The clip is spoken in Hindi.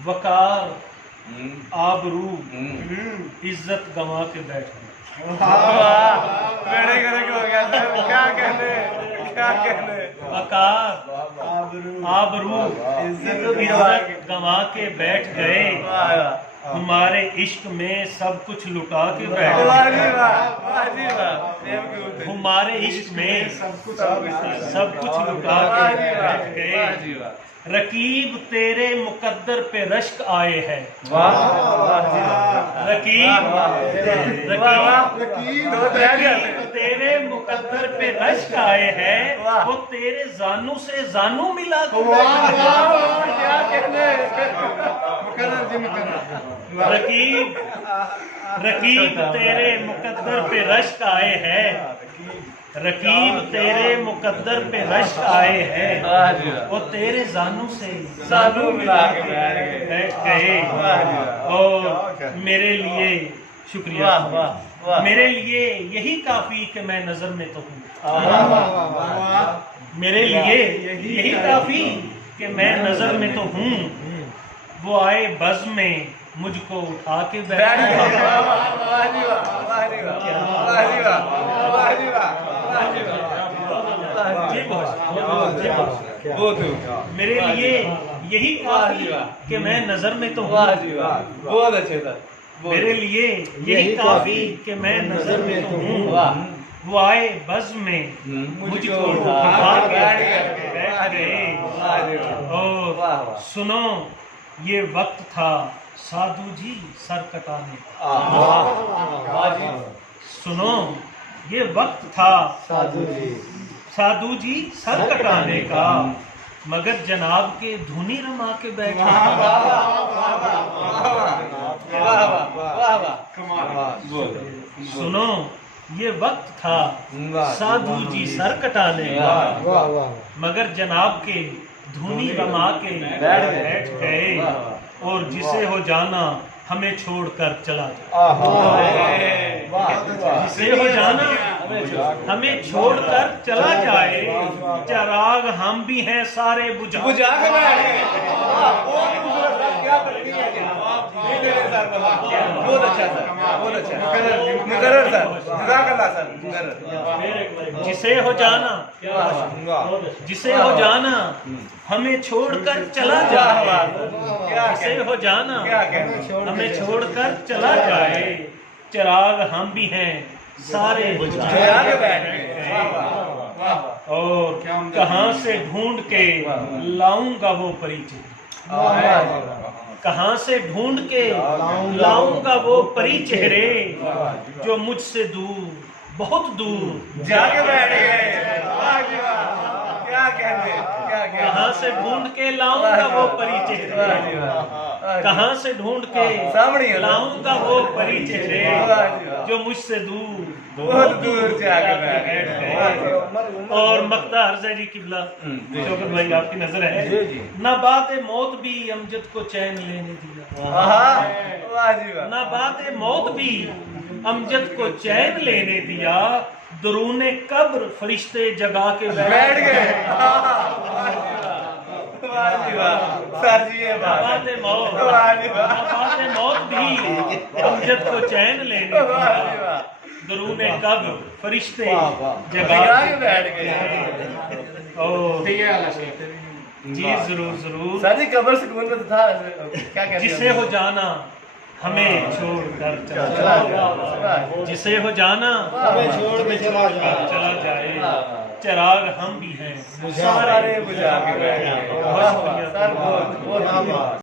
वकार, आबरू, इज्जत गंवा के बैठ गए। क्या कहने वकार, आबरू, इज्जत गंवा के बैठ गए। हमारे इश्क में सब कुछ लुटा के बैठ गए। हमारे इश्क में सब कुछ लुटा के बैठ गए। रकीब तेरे मुकद्दर पे रश्क आए हैं। रकीब तेरे मुकद्दर पे रश्क आए हैं। वो तेरे जानू से जानू मिला। रकीब तेरे मुकद्दर पे रश्क आए हैं। रकीब तेरे मुकद्दर पे रश्क आए हैं। वो तेरे जानू से जानू मिला के बैठ गए। और मेरे लिए शुक्रिया, मेरे लिए यही काफी कि मैं नजर में तो हूँ। मेरे लिए यही काफी कि मैं नजर में तो हूँ। वो आए बज़ में मुझको उठा के बैठ मेरे लिए यही काफी कि मैं नजर में तो हूँ। बहुत अच्छे सर। मेरे लिए यही काफी कि मैं नजर में तो हूँ। वो आए बज़ में मुझको उठा के बैठ गए। और सुनो ये वक्त था साधु जी सर कटाने का। सुनो ये वक्त था साधु जी सर कटाने का। मगर जनाब के धुनी रमा के बैठे। सुनो ये वक्त था साधु जी सर कटाने का। मगर जनाब के धुनी रमा के बैठ गए। और जिसे हो जाना हमें छोड़कर चला जाए। जिसे हो जाना हमें छोड़कर चला जाए। चिराग हम भी हैं सारे बुझा के बैठ गए। बहुत अच्छा सर, बहुत अच्छा मुकर्रर सर, जज़ाकल्लाह सर। जिसे हो जाना, जिसे हो जाना हमें छोड़कर चला जाए। जिसे हो जाना हमें छोड़कर चला जाए। चिराग हम भी हैं सारे बुझा के बैठ गए। और कहाँ से ढूंढ के लाऊंगा वो परिचय। कहाँ से ढूंढ के लाऊंगा वो परी चेहरे जो मुझसे दूर बहुत दूर जाके बैठ गए। क्या कहने, कहाँ से ढूंढ के लाऊंगा वो परी चेहरे। कहाँ से ढूंढ के सामने लाऊंगा वो परी चेहरे जो मुझसे दूर बहुत दूर जाके बैठ गए। और मक्ता हरज़ा जी किबला शौकत भाई आपकी नजर है। ना बात मौत भी अमजद को चैन लेने दिया। ना बात मौत भी अमजद को चैन लेने दिया। दरूने कब्र फरिश्ते जगा के बैठ गए। सर जी ये बात मौत भी अमजद को चैन लेने दिया। दरूने कब्र फरिश्ते जगा के बैठ गए। और जी जरूर जरूर सर जी कब्र सुकून में तो था। क्या कहते जिसे हो जाना हमें छोड़ कर चला। जिसे हो जाना हमें छोड़ के चला जाए। चिराग हम भी हैं सारे बुझा के बैठ गए। बहुत शुक्रिया। बहुत